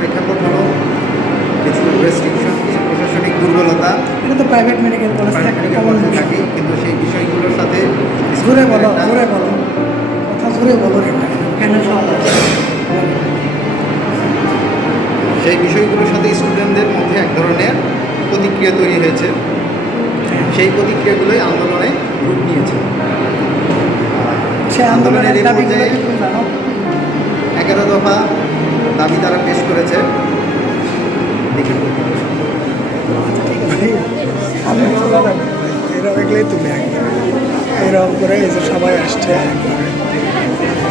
প্রেক্ষাপট হলো কিছু রেস্ট্রিকশন, কিছু প্রশাসনিক দুর্বলতা। এটা তো প্রাইভেট মেডিকেল কলেজ থাকে, কিন্তু সেই বিষয়গুলোর সাথে জোরে বলো কথা জোরে বলো রে ভাই, কেন সেই বিষয়গুলোর সাথে স্টুডেন্টদের মধ্যে এক ধরনের প্রতিক্রিয়া তৈরি হয়েছে। সেই প্রতিক্রিয়াগুলোই আন্দোলনে রূপ নিয়েছে। সে আন্দোলনের দাবি 11 দফা দাবি তারা পেশ করেছে। এরকম এগলেই তুমি এরকম করে এই যে সবাই আসছে।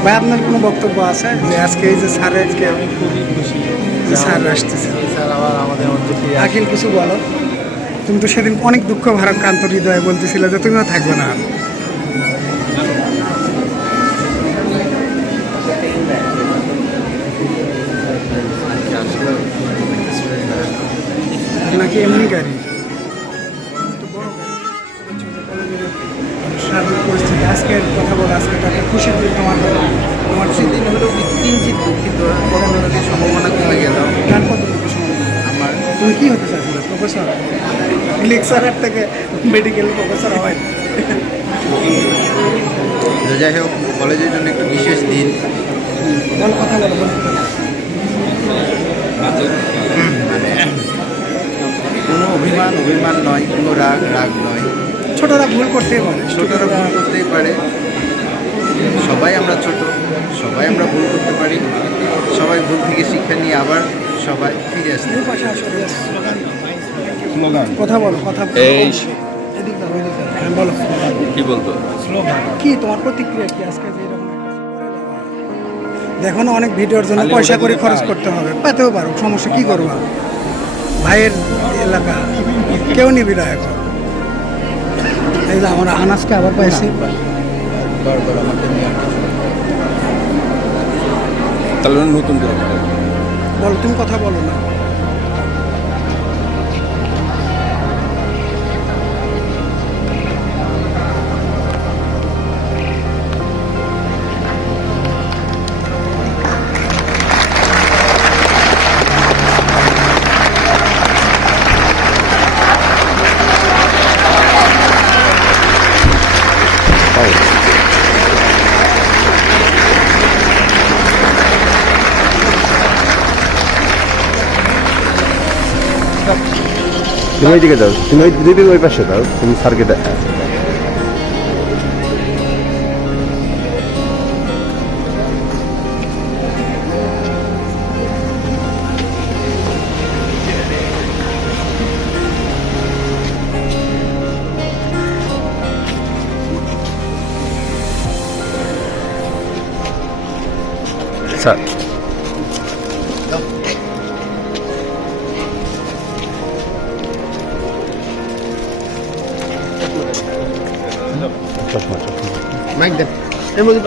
ভাই আপনার কোনো বক্তব্য আছে যে আজকে এই যে স্যার আজকে খুবই খুশি যে স্যার আসতেছে? স্যার আবার আমাদের মধ্যে ফিরে আসে। আখিল কিছু বলো। তুমি তো সেদিন অনেক দুঃখ ভারাক্রান্ত হৃদয়ে বলতেছিলে যে তুমিও থাকবে না। নাকি এমনি গাড়ি? সার্বিক পরিস্থিতি আজকের কথা বলো, আজকে তো একটা খুশির দিন তোমার সেদিন হলেও কিঞ্চিত দুঃখিত, পদোন্নতির সম্ভাবনা কমে গেল। গান কতটুকু সময় আমার তুমি কী হতে চাইছিলে? প্রফেসর, লেকচারার থেকে মেডিকেল প্রফেসর হয়। তো যাই হোক, কলেজের জন্য একটু বিশেষ দিন। বলো, কথা বলো। মানে কোনো অভিমান নয়, কোনো রাগ নয়। ছোটরা ভুল করতেই পারে, ছোটরা ভুল করতেই পারে। সবাই আমরা ছোট, সবাই আমরা ভুল করতে পারি। সবাই ভুল থেকে শিক্ষা নিয়ে আবার সবাই ফিরে আসতে। কথা বলো, কথা এই হ্যাঁ বলো, কি বলতো? কি তোমার প্রতিক্রিয়া কি আজকে যে এরকম দেখো না? অনেক ভিডিওর জন্য পয়সা করে খরচ করতে হবে, পেতেও পারো, সমস্যা কি করবা? ভাইয়ের এলাকা কেউ নিবি না এখন। এই যে আমার আনাজকে আবার পাইছি। বারবার আমাকে নিয়ে আর কিছু তাহলে নতুন করে বলো, তুমি কথা বলো না। তুমি ওইদিকে যাও, তুমি ওই পাশে দাও, তুমি স্যারকে দেখা। স্যার মাইক দেন, এর মধ্যে